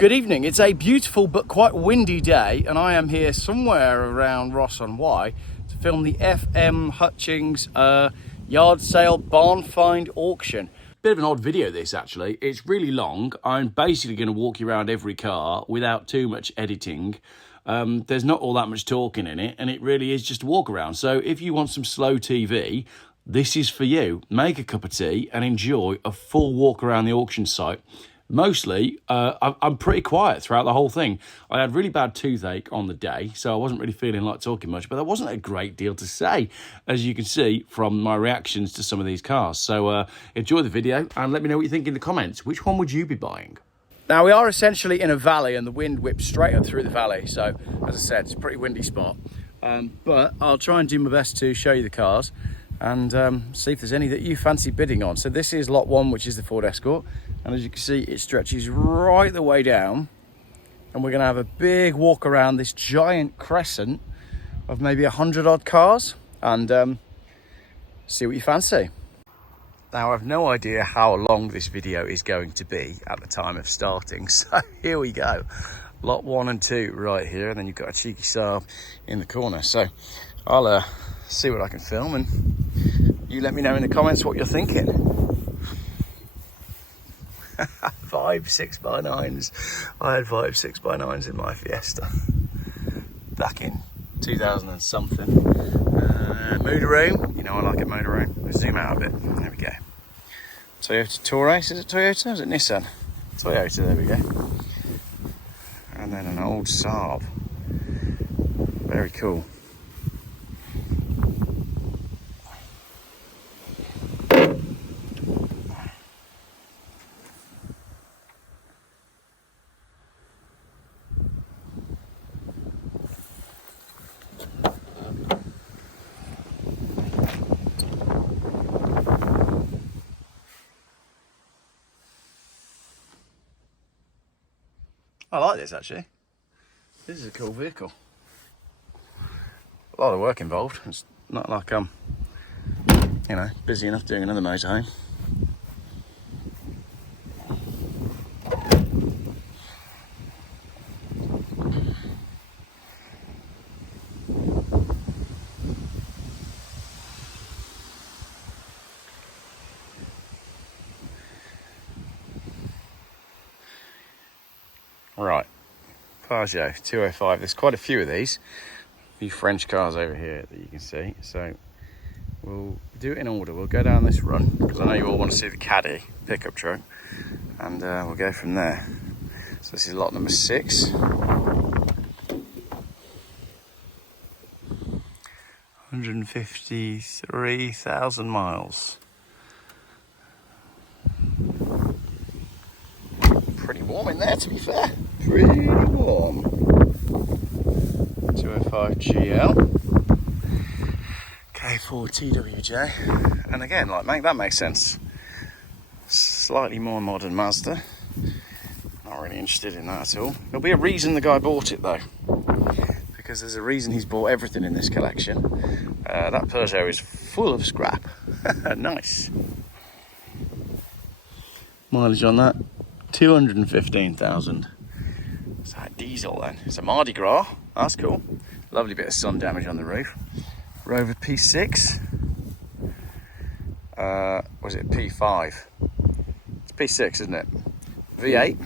Good evening. It's a beautiful but quite windy day, and I am here somewhere around Ross-on-Wye to film the FM Hutchings yard sale barn find auction. Bit of an odd video this actually. It's really long. I'm basically going to walk you around every car without too much editing. There's not all that much talking in it, and it really is just a walk around. So if you want some slow TV, this is for you. Make a cup of tea and enjoy a full walk around the auction site. Mostly, I'm pretty quiet throughout the whole thing. I had really bad toothache on the day, so I wasn't really feeling like talking much, but there wasn't a great deal to say, as you can see from my reactions to some of these cars. So enjoy the video and let me know what you think in the comments. Which one would you be buying? Now, we are essentially in a valley and the wind whips straight up through the valley. So, as I said, it's a pretty windy spot. But I'll try and do my best to show you the cars and see if there's any that you fancy bidding on. So this is lot one, which is the Ford Escort. And as you can see, it stretches right the way down. And we're gonna have a big walk around this giant crescent of maybe 100 odd cars and see what you fancy. Now, I've no idea how long this video is going to be at the time of starting. So here we go. Lot 1 and 2 right here. And then you've got a cheeky Saab in the corner. So I'll see what I can film and you let me know in the comments what you're thinking. 5 6x9s. I had 5 6x9s in my Fiesta back in 2000 and something. Motor room, you know I like a motor room. Let's zoom out a bit. There we go. Toyota Taurus, is it Toyota? Or is it Nissan? Toyota, there we go. And then an old Saab. Very cool. I like this actually. This is a cool vehicle. A lot of work involved. It's not like I'm, you know, busy enough doing another motorhome. Right, Peugeot 205. There's quite a few of these. A few French cars over here that you can see. So we'll do it in order. We'll go down this run because I know you all want to see the Caddy pickup truck, and we'll go from there. So this is lot number 6. 153,000 miles. Pretty warm in there, to be fair. Pretty warm. 205 GL. K4 TWJ. And again, like, that makes sense. Slightly more modern Mazda. Not really interested in that at all. There'll be a reason the guy bought it though. Because there's a reason he's bought everything in this collection. That Peugeot is full of scrap. Nice. Mileage on that. 215,000. It's that diesel then. It's a Mardi Gras. That's cool. Lovely bit of sun damage on the roof. Rover P6. Was it P5? It's P6, isn't it? V8.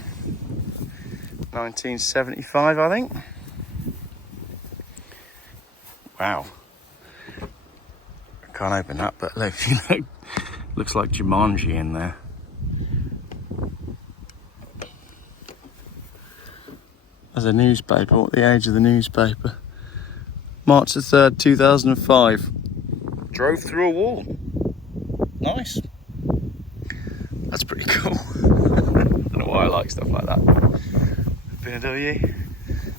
1975, I think. Wow. I can't open that, but look, looks like Jumanji in there. As a newspaper, what the age of the newspaper? March the 3rd, 2005. Drove through a wall. Nice. That's pretty cool. I don't know why I like stuff like that. BMW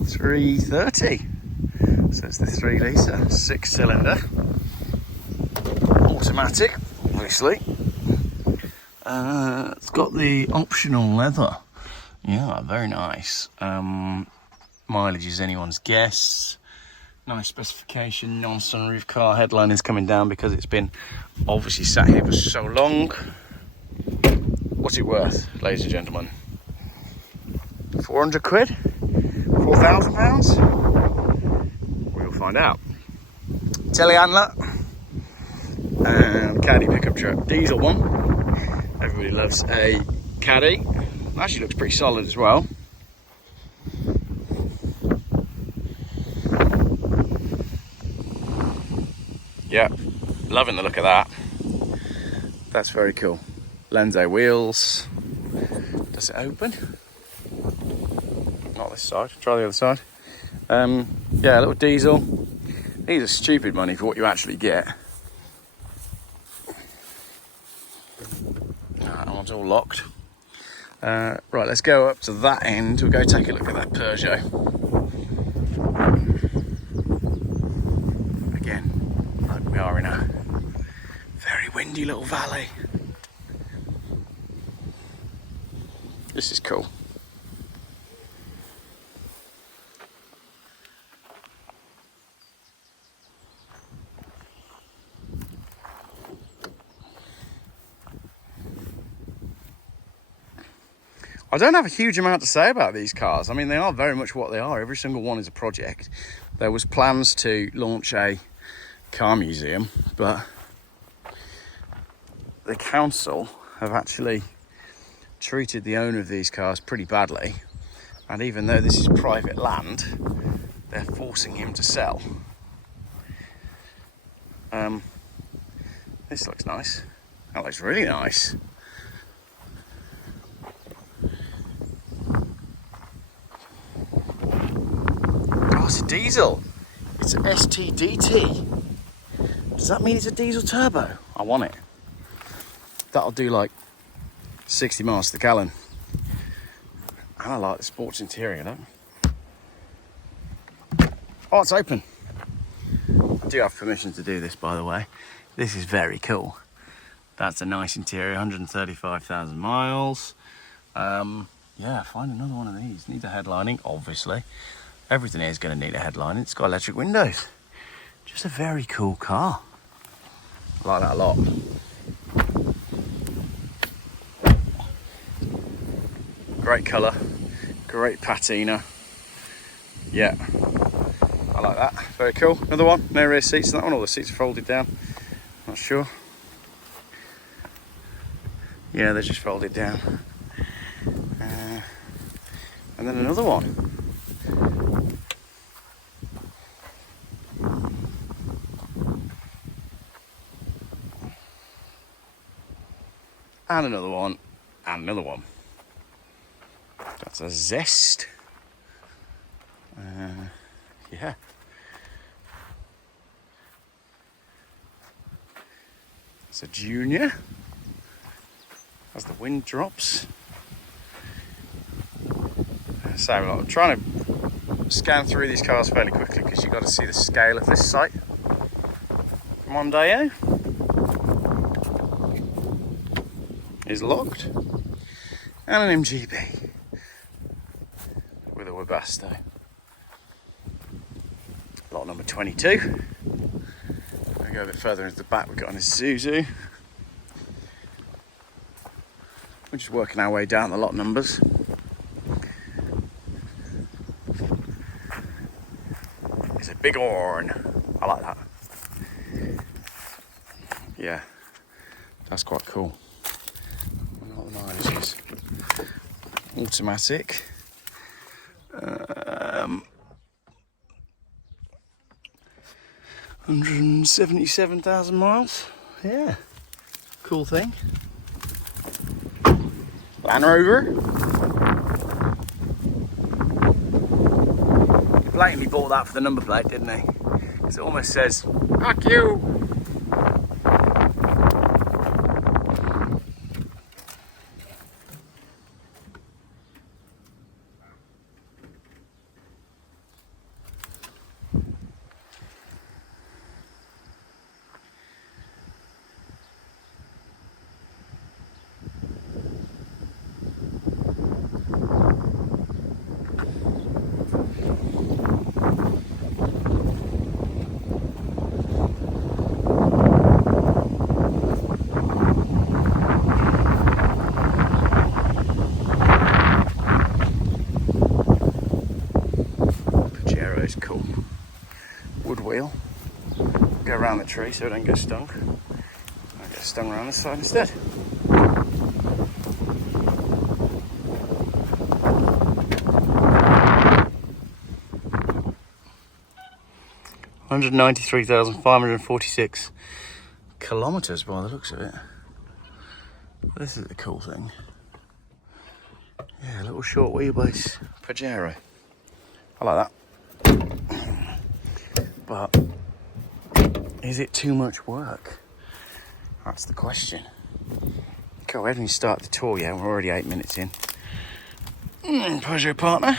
330. So it's the 3 litre, 6-cylinder. Automatic, obviously. It's got the optional leather. Yeah, very nice. Mileage is anyone's guess. Nice specification, non-sunroof car. Headline is coming down because it's been obviously sat here for so long. What's it worth, ladies and gentlemen? 400 quid? £4,000? We'll find out. Telehandler and caddy pickup truck, diesel one. Everybody loves a caddy. Actually looks pretty solid as well. Yeah, loving the look of that. That's very cool. Lenze wheels. Does it open? Not this side, try the other side. Yeah, a little diesel. These are stupid money for what you actually get. That one's all locked. Right, let's go up to that end. We'll go take a look at that Peugeot. Again, look, we are in a very windy little valley. This is cool. I don't have a huge amount to say about these cars. I mean, they are very much what they are. Every single one is a project. There was plans to launch a car museum, but the council have actually treated the owner of these cars pretty badly. And even though this is private land, they're forcing him to sell. This looks nice. That looks really nice. It's a diesel. It's an STDT. Does that mean it's a diesel turbo? I want it. That'll do like 60 miles to the gallon. And I like the sports interior, don't I? Oh, it's open. I do have permission to do this, by the way. This is very cool. That's a nice interior, 135,000 miles. Yeah, find another one of these. Needs a headlining, obviously. Everything here is going to need a headline. It's got electric windows. Just a very cool car. I like that a lot. Great colour. Great patina. Yeah. I like that. Very cool. Another one. No rear seats in that one. All the seats are folded down. Not sure. Yeah, they're just folded down. And then another one. And another one, and another one. That's a Zest. Yeah. It's a Junior. As the wind drops. So I'm trying to scan through these cars fairly quickly because you've got to see the scale of this site. Mondeo is locked, and an MGB with a Webasto. Lot number 22. We go a bit further into the back. We've got an Isuzu. We're just working our way down the lot numbers. It's a big horn. I like that. Yeah, that's quite cool. What the mileage is. Automatic. 177,000 miles. Yeah, cool thing. Land Rover. He blatantly bought that for the number plate, didn't he? Because it almost says, "Fuck you." is cool. Wood wheel. Go around the tree so it don't get stung. I get stung around this side instead. $193,546 kilometers by the looks of it. This is the cool thing. Yeah, a little short wheelbase Pajero. I like that. But is it too much work? That's the question. Go ahead and start the tour. Yeah, we're already 8 minutes in. Peugeot partner.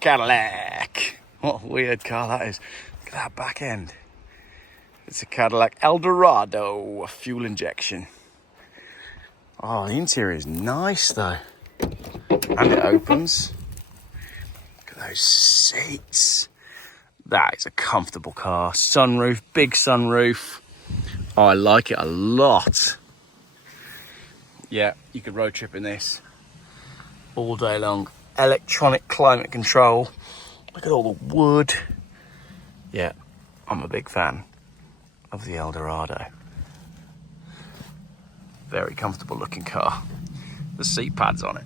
Cadillac. What a weird car that is. Look at that back end. It's a Cadillac Eldorado, fuel injection. Oh, the interior is nice though. And it opens. Look at those seats. That is a comfortable car. Sunroof, big sunroof. Oh, I like it a lot. Yeah, you could road trip in this all day long. Electronic climate control. Look at all the wood. Yeah, I'm a big fan of the Eldorado. Very comfortable looking car. The seat pads on it.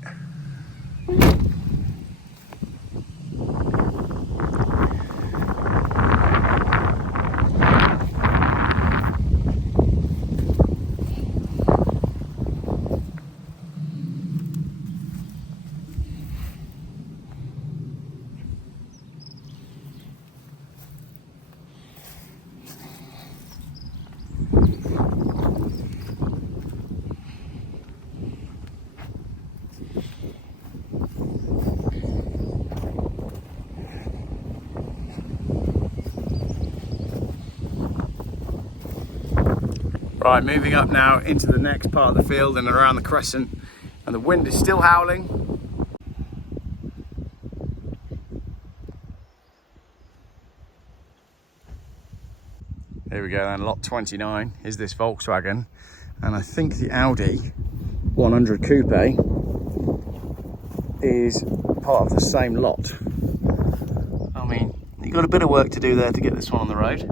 Right, moving up now into the next part of the field and around the crescent, and the wind is still howling. Here we go then, lot 29 is this Volkswagen, and I think the Audi 100 Coupe is part of the same lot. I mean, you've got a bit of work to do there to get this one on the road.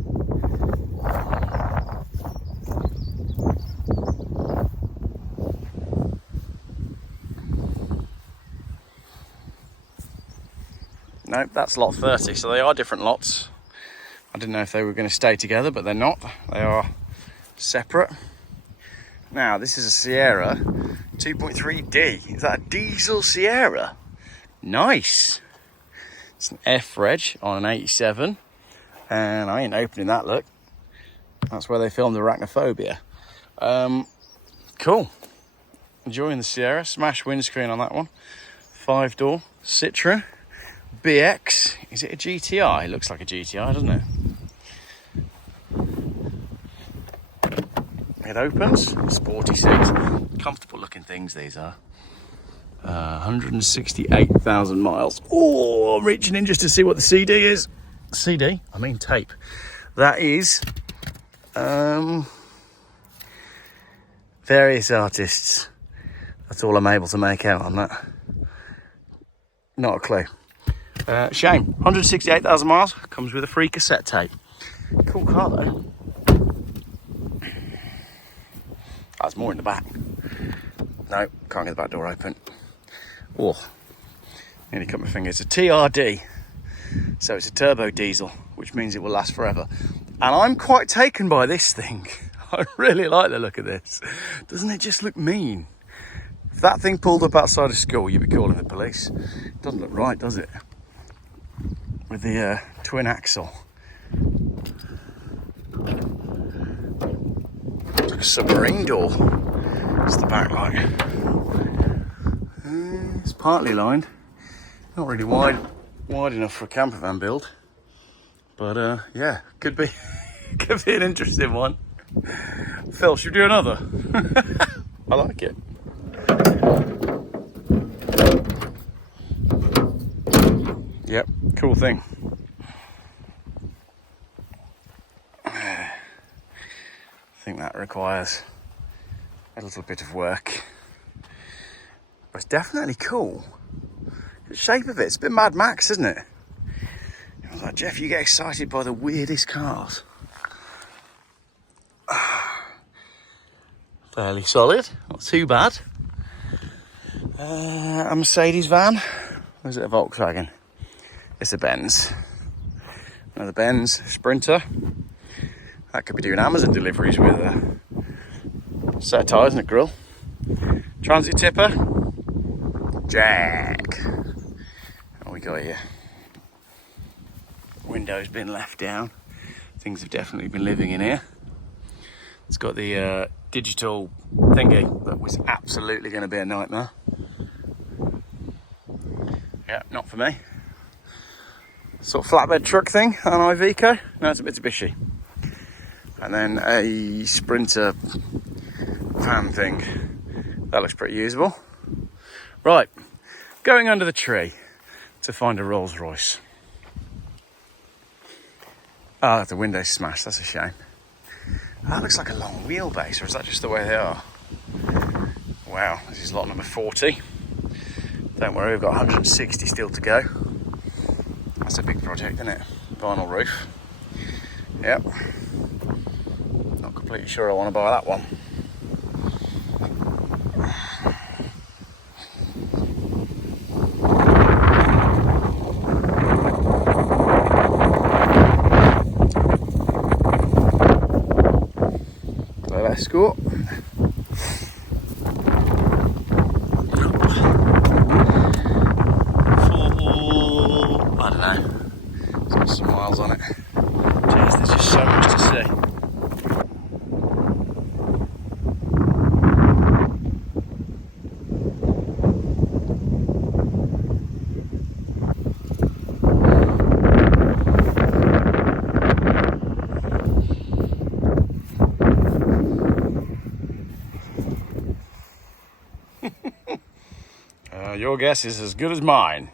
Nope, that's lot 30, so they are different lots. I didn't know if they were going to stay together, but they're not. They are separate. Now, this is a Sierra 2.3D. Is that a diesel Sierra? Nice. It's an F reg on an 87, and I ain't opening that, look. That's where they filmed Arachnophobia. Cool. Enjoying the Sierra. Smash windscreen on that one. 5-door Citroen. BX, is it a GTI? It looks like a GTI, doesn't it? It opens, sporty seats, comfortable looking things these are. 168,000 miles. Oh, I'm reaching in just to see what the CD is. CD? I mean tape. That is various artists. That's all I'm able to make out on that. Not a clue. Shame. 168,000 miles. Comes with a free cassette tape. Cool car though. There's more in the back. No, can't get the back door open. Oh, nearly cut my finger. It's a TRD. So it's a turbo diesel, which means it will last forever. And I'm quite taken by this thing. I really like the look of this. Doesn't it just look mean? If that thing pulled up outside of school, you'd be calling the police. Doesn't look right, does it? With the twin axle. It's like a submarine door. It's the back light. It's partly lined. Not really wide enough for a camper van build. But yeah, could be an interesting one. Phil, should we do another? I like it. Yep, cool thing. I think that requires a little bit of work. But it's definitely cool. The shape of it's a bit Mad Max, isn't it? I was like, Geoff, you get excited by the weirdest cars. Fairly solid, not too bad. A Mercedes van, or is it a Volkswagen? It's a Benz. Another Benz Sprinter. That could be doing Amazon deliveries with a set of tyres and a grill. Transit tipper. Jag. What we got here? Window's been left down. Things have definitely been living in here. It's got the digital thingy that was absolutely going to be a nightmare. Yeah, not for me. Sort of flatbed truck thing on Iveco. No, it's a Mitsubishi. And then a Sprinter van thing. That looks pretty usable. Right, going under the tree to find a Rolls Royce. Ah, the window's smashed, that's a shame. That looks like a long wheelbase, or is that just the way they are? Wow, this is lot number 40. Don't worry, we've got 160 still to go. That's a big project, isn't it? Vinyl roof. Yep. Not completely sure I want to buy that one. So let's go. I don't know. It's got some miles on it. Jeez, there's just so much to see. Your guess is as good as mine.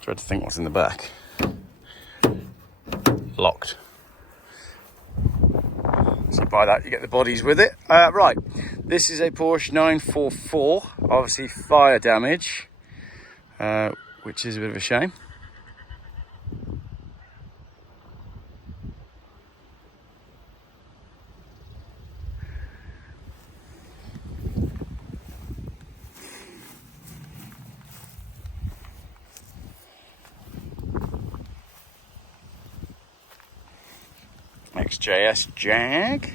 Try to think what's in the back. Locked. So you buy that, you get the bodies with it. Right, this is a Porsche 944. Obviously fire damage, which is a bit of a shame. XJS Jag.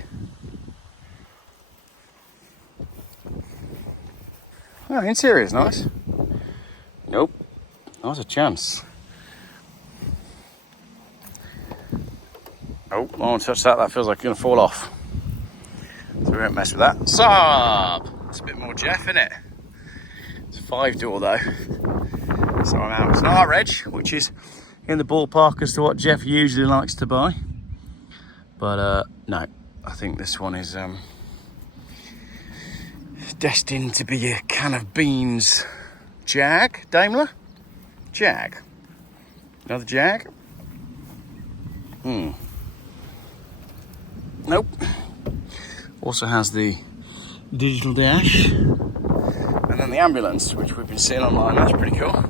Oh, interior is nice. Nope, not a chance. Oh, I won't touch that. That feels like it's going to fall off. So we won't mess with that. Saab. It's a bit more Geoff, isn't it? It's a 5-door though. So I'm out. It's not that reg, which is in the ballpark as to what Geoff usually likes to buy. But no, I think this one is destined to be a can of beans. Jag, Daimler? Jag. Another Jag? Nope. Also has the digital dash. And then the ambulance, which we've been seeing online. That's pretty cool.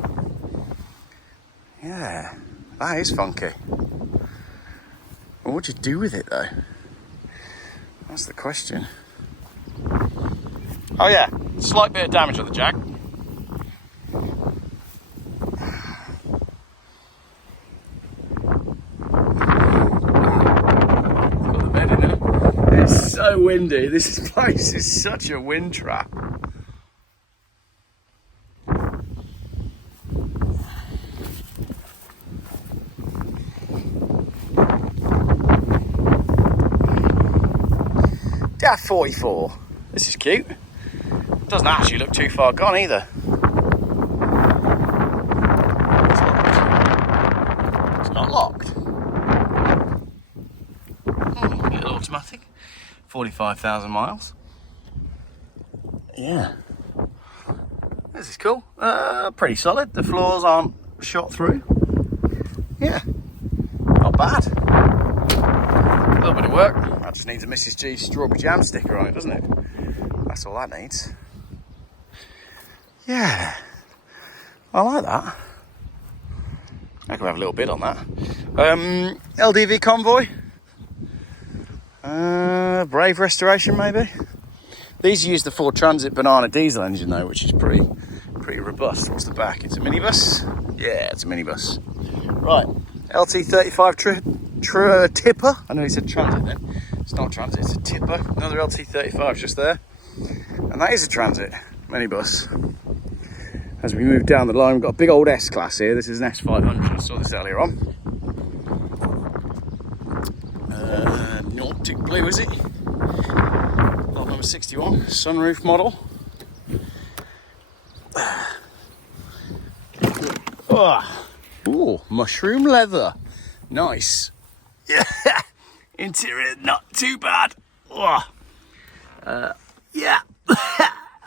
Yeah, that is funky. What would you do with it though? That's the question. Oh yeah, slight bit of damage on the Jag. Got the bed in it. It's so windy. This place is such a wind trap. Yeah, 44. This is cute. Doesn't actually look too far gone either. It's not locked. Little automatic. 45,000 miles. Yeah. This is cool. Pretty solid. The floors aren't shot through. Yeah. Not bad. A little bit of work. That just needs a Mrs. G strawberry jam sticker on it, doesn't it? That's all that needs. Yeah, I like that. we'll have a little bid on that. LDV Convoy. Brave Restoration, maybe. These use the Ford Transit Banana diesel engine though, which is pretty robust. What's the back? It's a minibus? Yeah, it's a minibus. Right, LT35 tipper. I know he said transit then. It's not transit, it's a tipper. Another LT35 just there. And that is a transit minibus. As we move down the line, we've got a big old S-Class here. This is an S500, I saw this earlier on. Nautic blue, is it? Lot number 61, sunroof model. Oh. Ooh, mushroom leather. Nice. Yeah. Interior, not too bad. Oh. Yeah.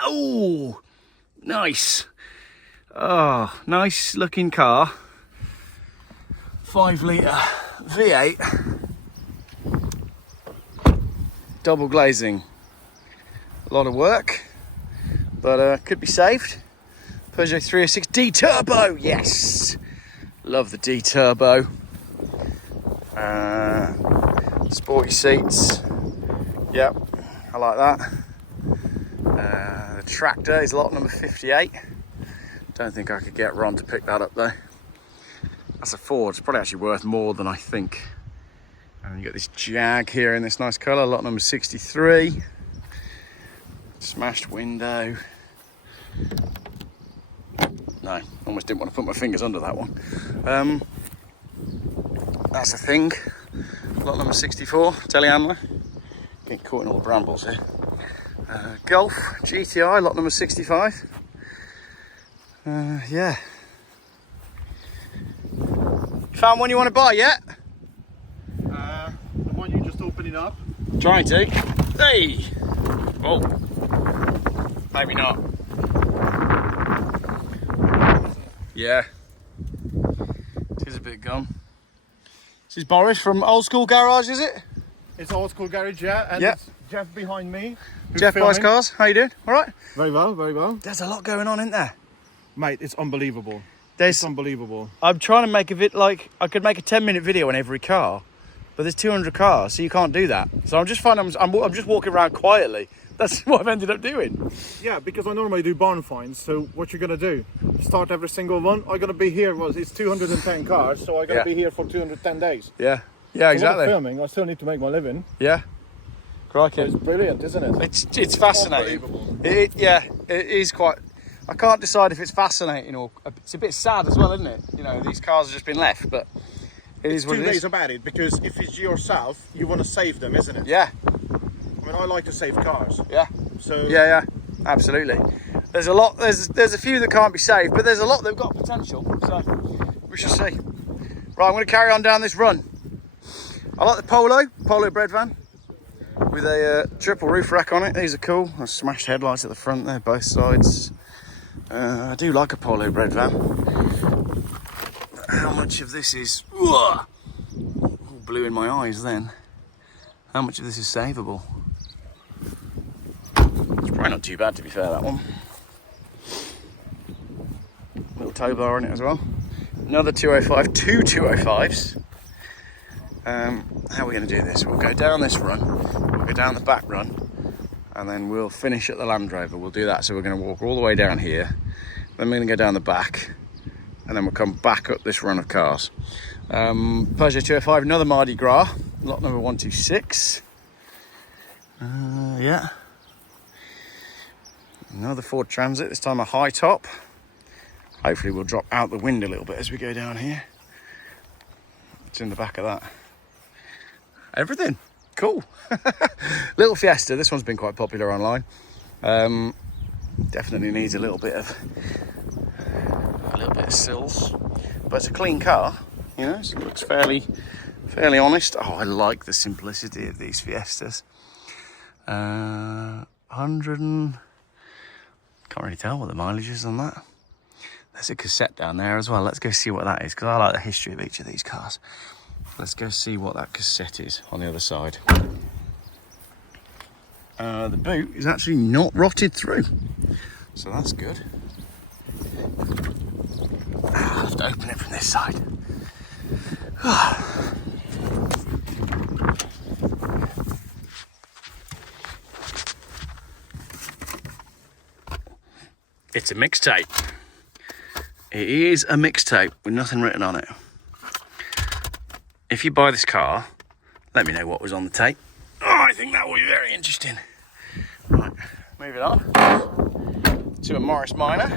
Oh, nice. Oh, nice looking car. 5 litre V8. Double glazing. A lot of work, but could be saved. Peugeot 306 D Turbo, yes. Love the D Turbo. Sporty seats. Yep, I like that. The tractor is lot number 58. Don't think I could get Ron to pick that up though. That's a Ford. It's probably actually worth more than I think. And you got this Jag here in this nice colour, lot number 63. Smashed window. No, almost didn't want to put my fingers under that one. That's a thing. Lot number 64, telehandler. Getting caught in all the brambles here. Golf GTI, lot number 65. Yeah. You found one you want to buy yet? The one you just opening up. Trying to. Hey! Oh. Maybe not. Yeah. It is a bit gone. This is Boris from Old School Garage, is it? It's Old School Garage, yeah. And yep. It's Geoff behind me. Geoff buys cars. How you doing? All right? Very well, very well. There's a lot going on, isn't there? Mate, it's unbelievable. There's, it's unbelievable. I'm trying to make a bit like, I could make a 10-minute video on every car, but there's 200 cars, so you can't do that. So I'm just finding, I'm just walking around quietly. That's what I've ended up doing. Yeah, because I normally do barn finds, so what you're going to do? Start every single one. I'm going to be here, it's 210 cars, so I'm going to be here for 210 days. Yeah, yeah, so exactly. When I'm filming, I still need to make my living. Yeah. Crikey. So it's brilliant, isn't it? It's fascinating. Yeah, it is quite... I can't decide if it's fascinating or it's a bit sad as well, isn't it? You know, these cars have just been left, but it is what it is. 2 days about it, because if it's yourself, you want to save them, isn't it? Yeah. I mean, I like to save cars. Yeah. So yeah, absolutely. There's a lot. There's a few that can't be saved, but there's a lot that've got potential. So we shall see. Right, I'm going to carry on down this run. I like the Polo bread van with a triple roof rack on it. These are cool. Smashed headlights at the front there, both sides. I do like a Polo bread van. How much of this is... Ooh, blew in my eyes then. How much of this is savable? It's probably not too bad, to be fair, that one. Little tow bar on it as well. Another 205, two 205s. How are we going to do this? We'll go down this run, we'll go down the back run, and then we'll finish at the Land Rover. We'll do that. So we're going to walk all the way down here, then we're going to go down the back, and then we'll come back up this run of cars. Peugeot 205, another Mardi Gras, lot number 126. Yeah. Another Ford Transit, this time a high top. Hopefully we'll drop out the wind a little bit as we go down here. What's in the back of that? Everything. Cool. Little Fiesta, this one's been quite popular online. Definitely needs a little bit of sills, but it's a clean car, you know, so it looks fairly honest. Oh, I like the simplicity of these Fiestas. 100 and... can't really tell what the mileage is on that. There's a cassette down there as well. Let's go see what that is, because I like the history of each of these cars. Let's go see what that cassette is on the other side. The boot is actually not rotted through, so that's good. I'll have to open it from this side. It's a mixtape. It is a mixtape with nothing written on it. If you buy this car, let me know what was on the tape. Oh, I think that will be very interesting. Right, moving on to a Morris Minor.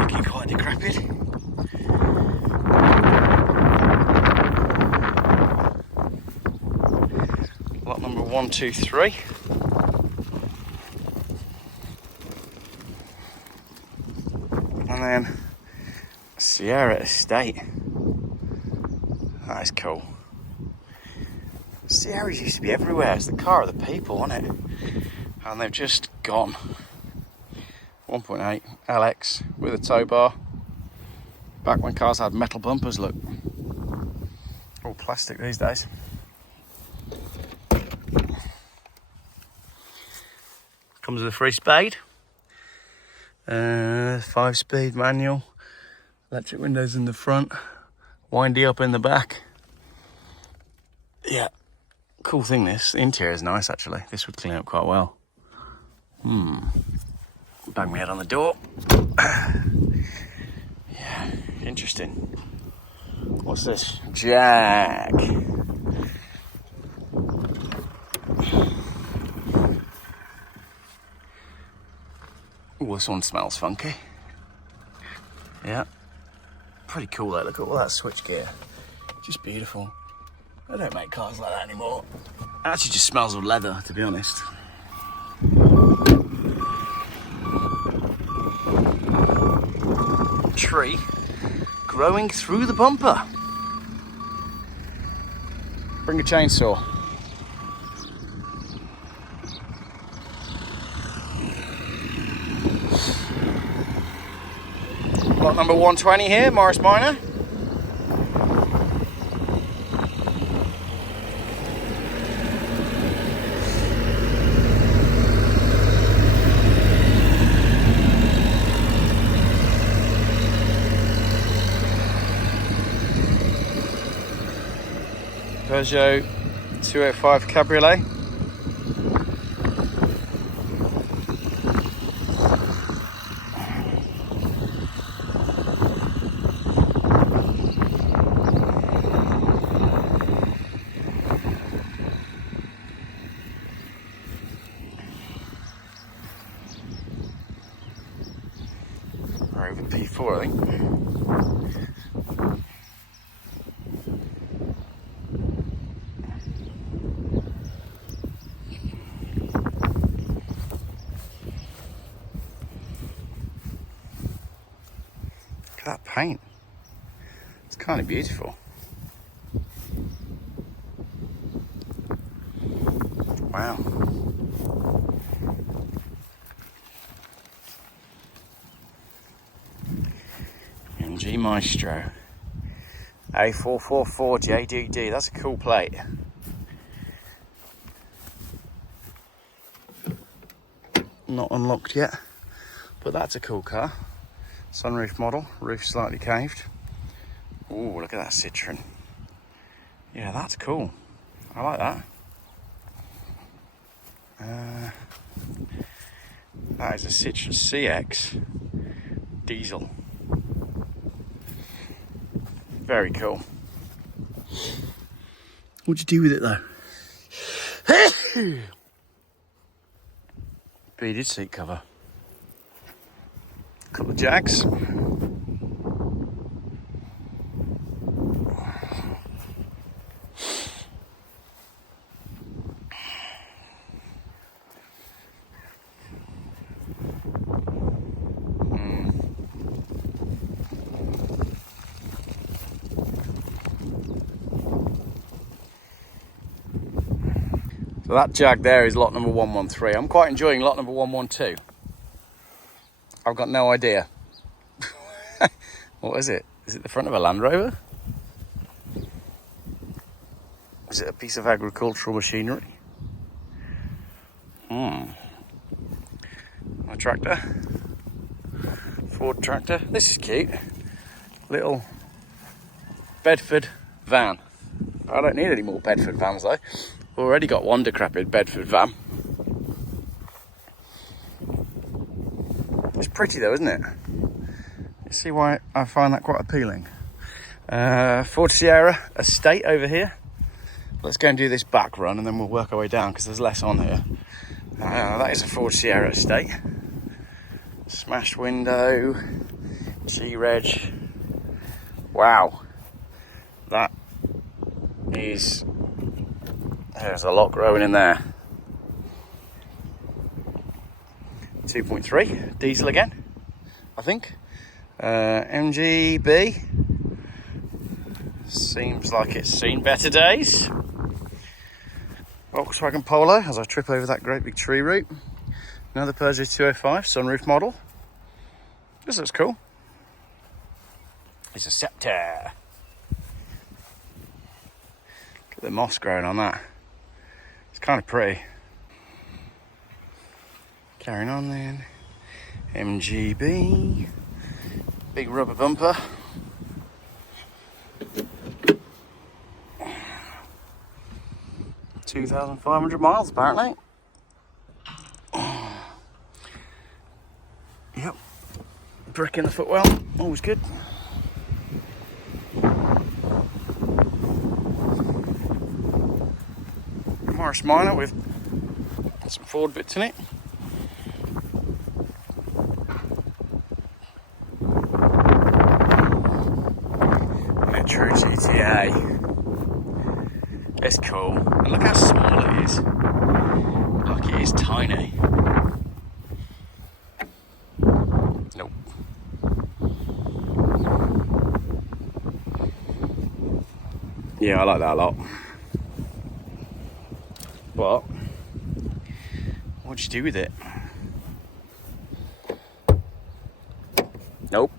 Looking quite decrepit. Lot number 123. And then Sierra Estate. That is cool. Sierras used to be everywhere. It's the car of the people, wasn't it? And they've just gone. 1.8 LX with a tow bar. Back when cars had metal bumpers, look. All plastic these days. Comes with a free spade. 5-speed manual. Electric windows in the front. Windy up in the back. Yeah. Cool thing this. The interior is nice actually. This would clean up quite well. Bang my head on the door. Yeah, interesting. What's this? Jag. Oh, this one smells funky. Yeah. Pretty cool though. Look at all that switchgear. Just beautiful. They don't make cars like that anymore. It actually just smells of leather, to be honest. Tree growing through the bumper. Bring a chainsaw. Lot number 120 here, Morris Minor. Peugeot 205 Cabriolet. Or over P4, I think. That paint, it's kind of beautiful. Wow. MG Maestro A444 JDD, that's a cool plate. Not unlocked yet, but that's a cool car. Sunroof model, roof slightly caved. Oh, look at that Citroen. Yeah, that's cool. I like that. That is a Citroen CX diesel. Very cool. What'd you do with it though? Beaded seat cover. Couple of jacks. So that Jag there is lot number 113. I'm quite enjoying lot number 112. I've got no idea. What is it? Is it the front of a Land Rover? Is it a piece of agricultural machinery? A tractor. Ford tractor. This is cute. Little Bedford van. I don't need any more Bedford vans though. Already got one decrepit Bedford van. It's pretty though, isn't it? You see why I find that quite appealing. Ford Sierra estate over here. Let's go and do this back run and then we'll work our way down because there's less on here. That is a Ford Sierra estate. Smashed window, G-Reg. Wow, that is, there's a lot growing in there. 2.3 diesel again, I think. MGB, seems like it's seen better days. Volkswagen Polo as I trip over that great big tree root. Another Peugeot 205 sunroof model. This looks cool. It's a Scepter. Look at the moss growing on that. It's kind of pretty. Carrying on then. MGB. Big rubber bumper. $2,500 miles apparently. Yep. Brick in the footwell, always good. Morris Minor with some Ford bits in it. Metro GTA. It's cool. And look how small it is. Like it is tiny. Nope. Yeah, I like that a lot. But what'd you do with it? Nope.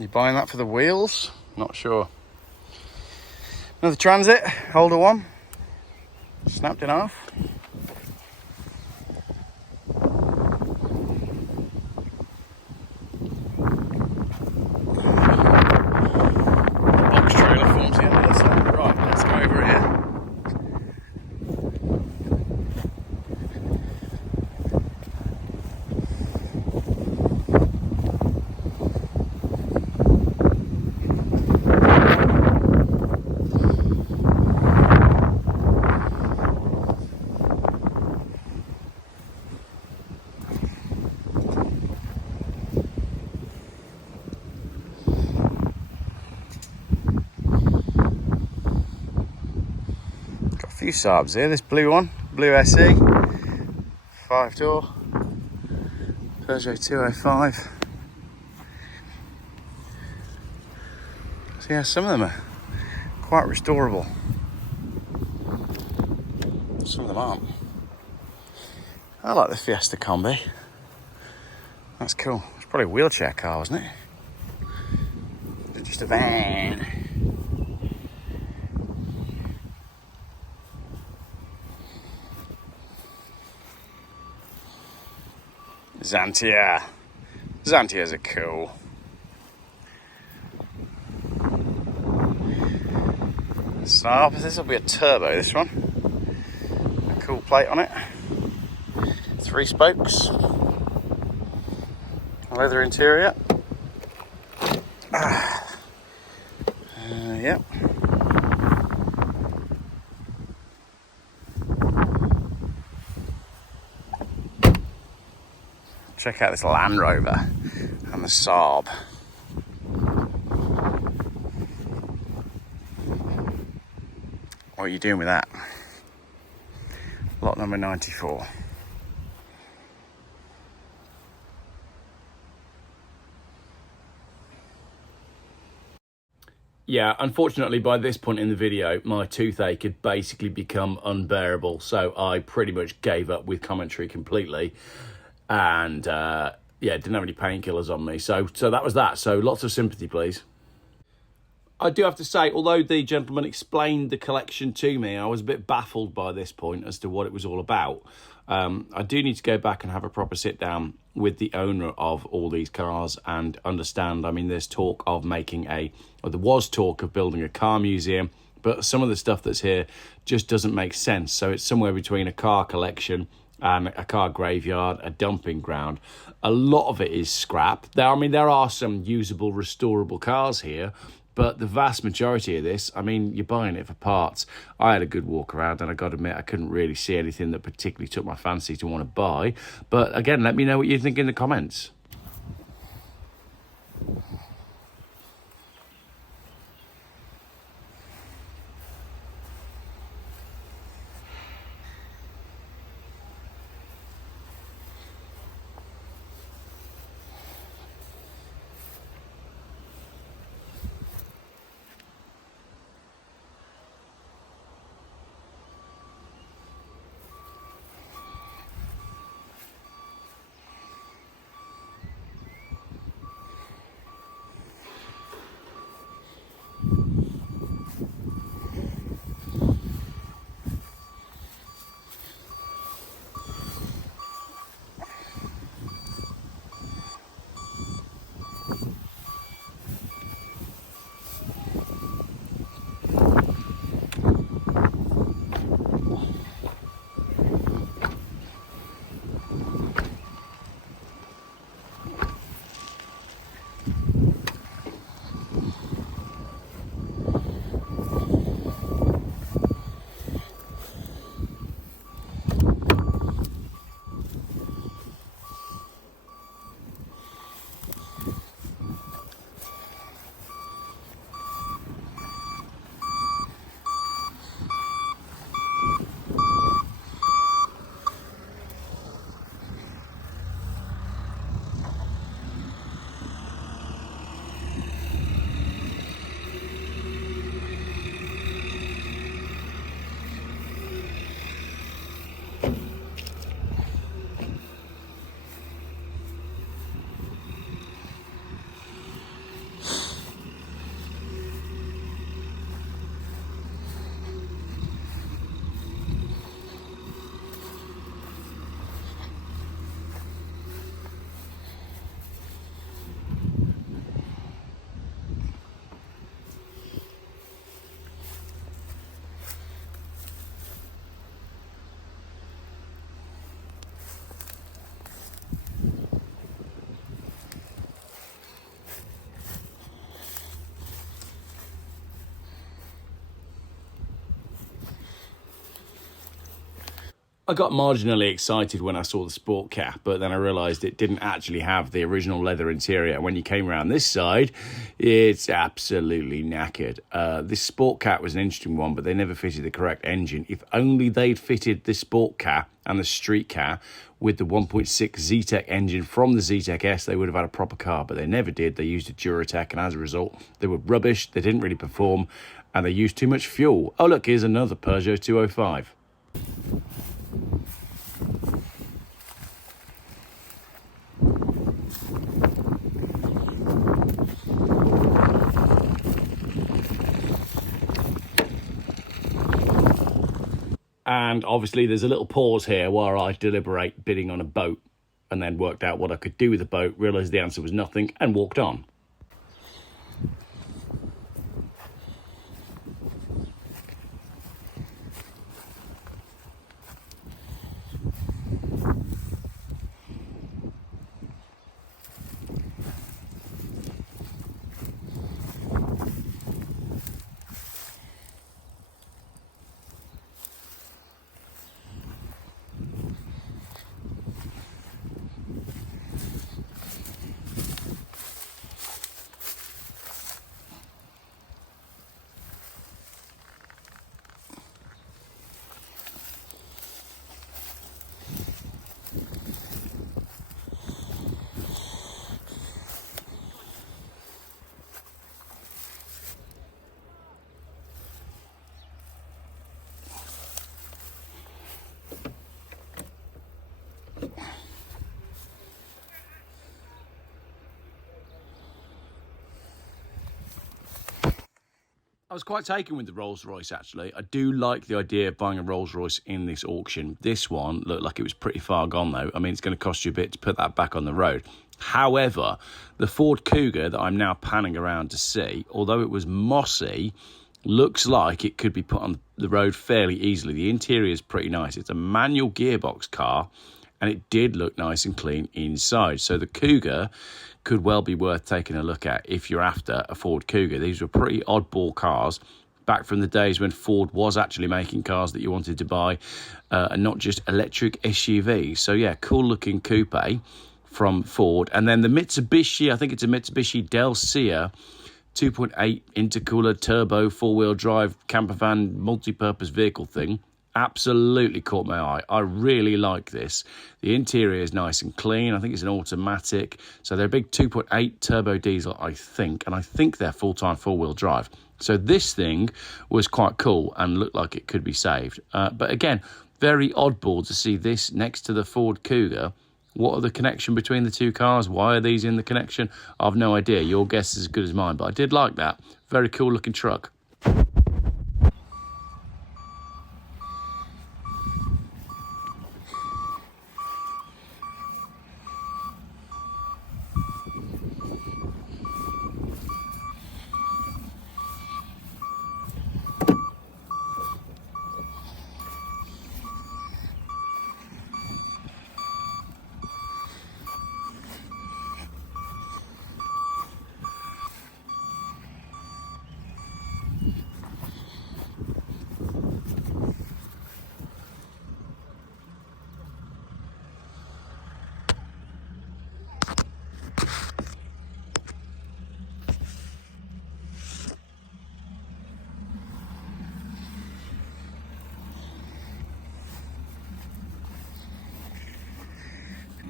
You buying that for the wheels? Not sure. Another Transit, older one. Snapped in half. Box trailer forms the end of the side. Right, let's go over here. Few Saabs here. This blue one, blue SE, 5-door, Peugeot 205. So yeah, some of them are quite restorable. Some of them aren't. I like the Fiesta Combi. That's cool. It's probably a wheelchair car, wasn't it? It's just a van. Xantia. Xantias are cool. So this will be a turbo, this one. A cool plate on it. 3 spokes. Leather interior. Yep. Check out this Land Rover and the Saab. What are you doing with that? Lot number 94. Yeah, unfortunately by this point in the video, my toothache had basically become unbearable. So I pretty much gave up with commentary completely. And yeah, didn't have any painkillers on me. So that was that. So lots of sympathy, please. I do have to say, although the gentleman explained the collection to me, I was a bit baffled by this point as to what it was all about. I do need to go back and have a proper sit down with the owner of all these cars and understand. I mean, there's talk of there was talk of building a car museum, but some of the stuff that's here just doesn't make sense. So it's somewhere between a car collection and a car graveyard, a dumping ground. A lot of it is scrap. There are some usable, restorable cars here, but the vast majority of this, I mean, you're buying it for parts. I had a good walk around, and I got to admit, I couldn't really see anything that particularly took my fancy to want to buy. But again, let me know what you think in the comments. I got marginally excited when I saw the sport car, but then I realised it didn't actually have the original leather interior. And when you came around this side, it's absolutely knackered. This sport car was an interesting one, but they never fitted the correct engine. If only they'd fitted the sport car and the street car with the 1.6 Zetec engine from the Zetec S, they would have had a proper car, but they never did. They used a Duratec, and as a result, they were rubbish, they didn't really perform, and they used too much fuel. Oh, look, here's another Peugeot 205. And obviously there's a little pause here where I deliberate bidding on a boat, and then worked out what I could do with the boat, realised the answer was nothing, and walked on. was quite taken with the Rolls-Royce, actually. I do like the idea of buying a Rolls-Royce in this auction. This one looked like it was pretty far gone, though. I mean, it's going to cost you a bit to put that back on the road. However, the Ford Cougar that I'm now panning around to see, although it was mossy, looks like it could be put on the road fairly easily. The interior is pretty nice. It's a manual gearbox car, and it did look nice and clean inside. So the Cougar could well be worth taking a look at if you're after a Ford Cougar. These were pretty oddball cars back from the days when Ford was actually making cars that you wanted to buy and not just electric SUVs. So yeah, cool looking coupe from Ford. And then the Mitsubishi, I think it's a Mitsubishi Delcia 2.8 intercooler turbo 4-wheel drive camper van multi-purpose vehicle thing. Absolutely caught my eye. I really like this. The interior is nice and clean. I think it's an automatic. So they're a big 2.8 turbo diesel, I think. And I think they're full-time 4-wheel drive. So this thing was quite cool and looked like it could be saved. But again, very oddball to see this next to the Ford Cougar. What are the connection between the two cars? Why are these in the connection? I've no idea. Your guess is as good as mine. But I did like that. Very cool looking truck.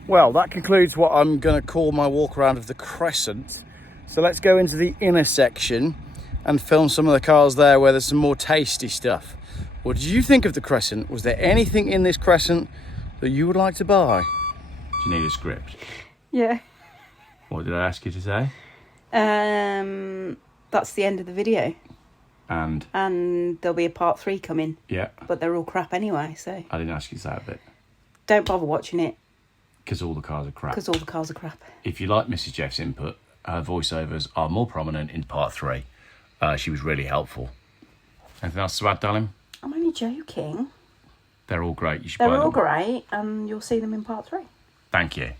Well, that concludes what I'm going to call my walk around of the Crescent. So let's go into the inner section and film some of the cars there where there's some more tasty stuff. What did you think of the Crescent? Was there anything in this Crescent that you would like to buy? Do you need a script? Yeah. What did I ask you to say? That's the end of the video. And there'll be a part 3 coming. Yeah. But they're all crap anyway, so I didn't ask you to say that bit. don't bother watching it. Because all the cars are crap. Because all the cars are crap. If you like Mrs. Geoff's input, her voiceovers are more prominent in part 3. She was really helpful. Anything else to add, darling? I'm only joking. They're all great. You should buy They're them. all great, and you'll see them in part 3. Thank you.